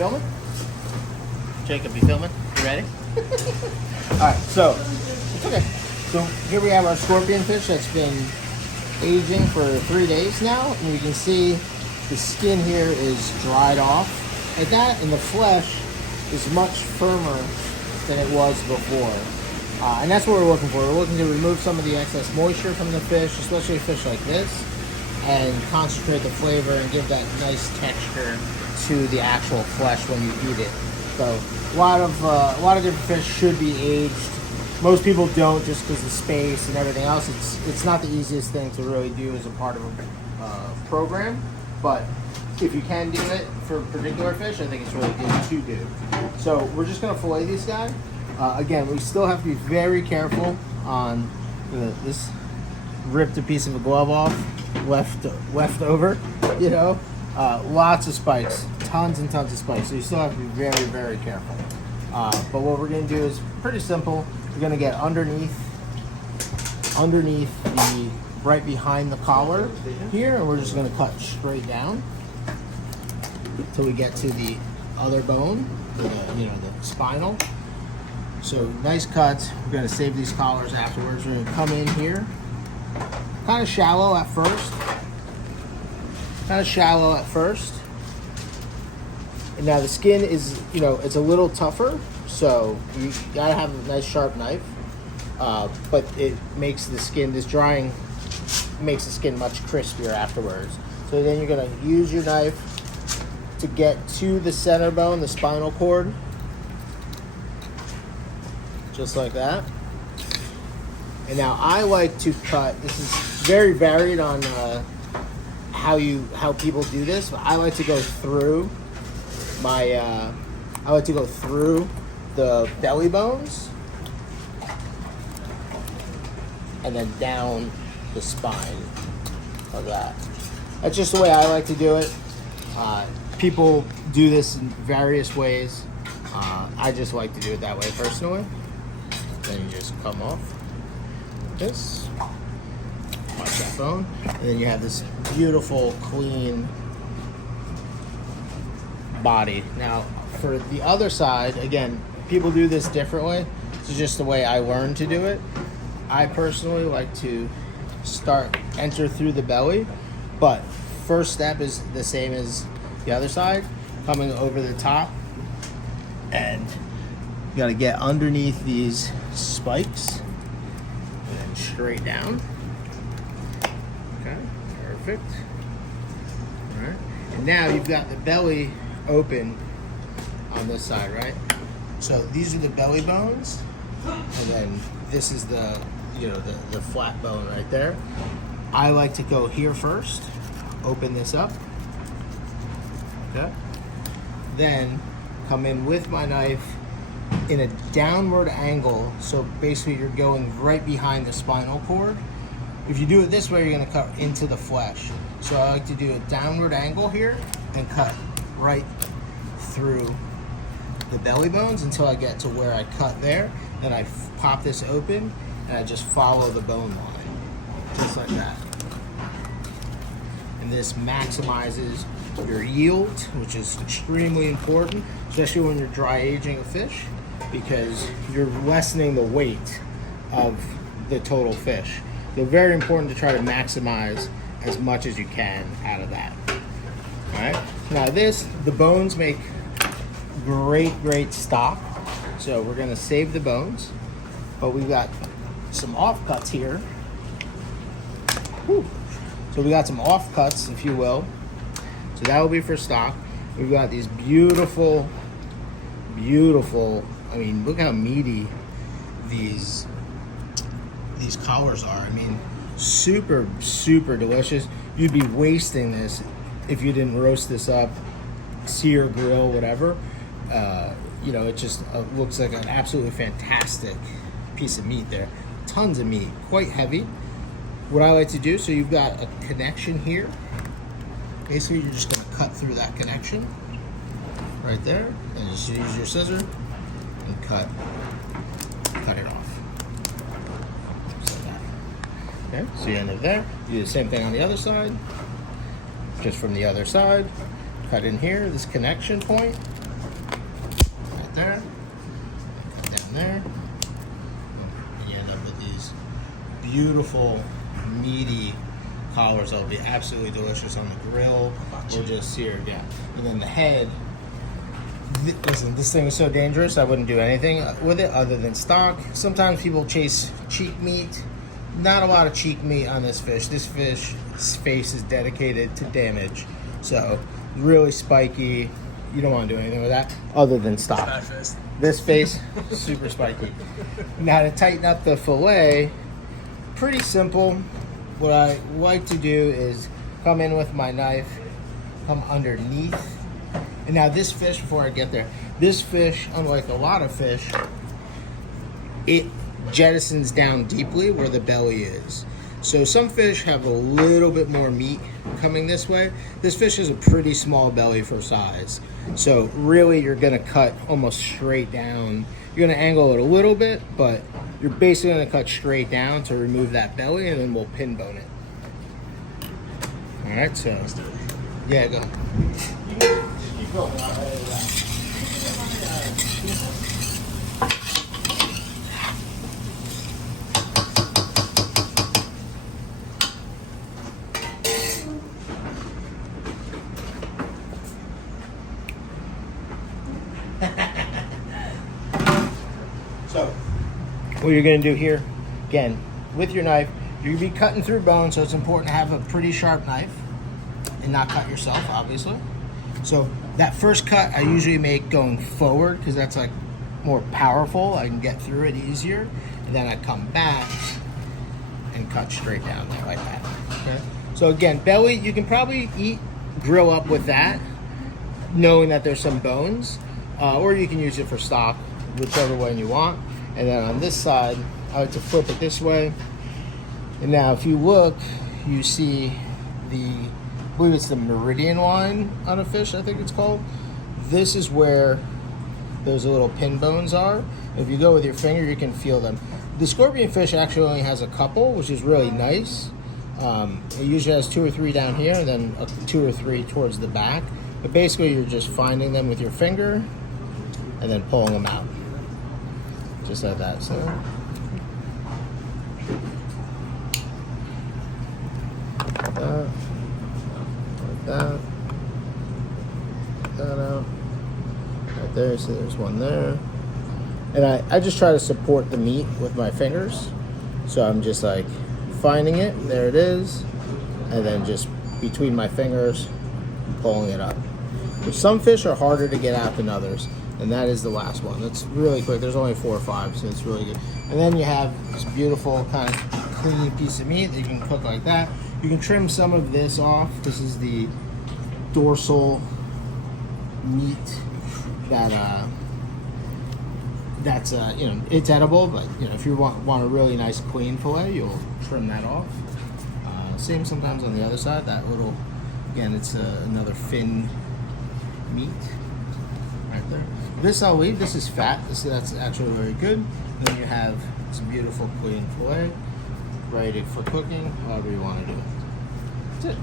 Filming? Jacob, you filming? You ready? Alright, so it's okay. So here we have our scorpion fish that's been aging for 3 days now, and you can see the skin here is dried off like that, and the flesh is much firmer than it was before. And that's what we're looking for. We're looking to remove some of the excess moisture from the fish, especially a fish like this, and concentrate the flavor and give that nice texture to the actual flesh when you eat it. So a lot of different fish should be aged. Most people don't, just because of space and everything else. It's not the easiest thing to really do as a part of a program, but if you can do it for particular fish, I think it's really good to do. So we're just gonna fillet these guys. Again, we still have to be very careful on this. Ripped a piece of a glove off, left over, you know. Lots of spikes, tons and tons of spikes. So you still have to be very, very careful. But what we're gonna do is pretty simple. We're gonna get underneath the, right behind the collar here, and we're just gonna cut straight down till we get to the other bone, the spinal. So nice cuts. We're gonna save these collars afterwards. We're gonna come in here, kind of shallow at first. And now the skin is, it's a little tougher, so you gotta have a nice sharp knife. But it makes the skin, this drying makes the skin much crispier afterwards. So then you're gonna use your knife to get to the center bone, the spinal cord, just like that. And now I like to cut, this is very varied on how people do this, but I like to go through the belly bones and then down the spine, like that. That's just the way I like to do it. People do this in various ways. I just like to do it that way personally. Then you just come off this, watch that bone, and then you have this beautiful, clean body. Now, for the other side, again, people do this differently. This is just the way I learned to do it. I personally like to enter through the belly, but first step is the same as the other side, coming over the top, and you gotta get underneath these spikes and then straight down. Okay, perfect. All right, and now you've got the belly open on this side, right? So these are the belly bones, and then this is the flat bone right there. I like to go here first, open this up, okay? Then come in with my knife in a downward angle, so basically you're going right behind the spinal cord. If you do it this way, you're gonna cut into the flesh. So I like to do a downward angle here and cut right through the belly bones until I get to where I cut there. Then I pop this open and I just follow the bone line, just like that. And this maximizes your yield, which is extremely important, especially when you're dry aging a fish, because you're lessening the weight of the total fish. So very important to try to maximize as much as you can out of that. All right. Now the bones make great stock. So we're gonna save the bones, but we've got some offcuts here. Whew. So we got some offcuts, if you will. So that will be for stock. We've got these beautiful, I mean, look how meaty these collars are. I mean, super delicious. You'd be wasting this if you didn't roast this up, sear, grill, whatever. It just looks like an absolutely fantastic piece of meat there. Tons of meat, quite heavy. What I like to do, so you've got a connection here. Basically, you're just gonna cut through that connection right there, and just use your scissor and cut it off. Just like that. Okay, so you end up there. You do the same thing on the other side. Just from the other side, cut in here, this connection point, cut there, cut down there, and you end up with these beautiful, meaty collars that'll be absolutely delicious on the grill or just seared. Yeah, and then the head. Listen, this thing is so dangerous. I wouldn't do anything with it other than stock. Sometimes people chase cheek meat. Not a lot of cheek meat on this fish. This fish's face is dedicated to damage, so really spiky. You don't want to do anything with that other than stock. This face, super spiky. Now to tighten up the fillet, pretty simple. What I like to do is come in with my knife, come underneath. And now this fish, before I get there, this fish, unlike a lot of fish, it jettisons down deeply where the belly is. So some fish have a little bit more meat coming this way. This fish has a pretty small belly for size. So really you're gonna cut almost straight down. You're gonna angle it a little bit, but you're basically gonna cut straight down to remove that belly, and then we'll pin bone it. All right, so yeah, go. You go. So, what you're going to do here, again, with your knife, you're going to be cutting through bone, so it's important to have a pretty sharp knife and not cut yourself, obviously. So, that first cut I usually make going forward because that's like more powerful. I can get through it easier. And then I come back and cut straight down there like that. Okay? So, again, belly, you can probably grill up with that, knowing that there's some bones, or you can use it for stock, whichever one you want. And then on this side, I like to flip it this way. And now if you look, you see I believe it's the meridian line on a fish, I think it's called. This is where those little pin bones are. If you go with your finger, you can feel them. The scorpion fish actually only has a couple, which is really nice. It usually has 2 or 3 down here, and then 2 or 3 towards the back. But basically, you're just finding them with your finger and then pulling them out. Just like that. So, like that. Like that out. Right there, so there's one there. And I just try to support the meat with my fingers. So I'm just like finding it, there it is, and then just between my fingers, pulling it up. But some fish are harder to get out than others. And that is the last one. It's really quick. There's only 4 or 5, so it's really good. And then you have this beautiful kind of clean piece of meat that you can cook like that. You can trim some of this off. This is the dorsal meat that's it's edible, but if you want a really nice clean fillet, you'll trim that off. Same sometimes on the other side. That little, again, it's another fin meat right there. This I'll leave. This is fat. That's actually very good. And then you have some beautiful clean fillet ready for cooking, however you want to do it. That's it.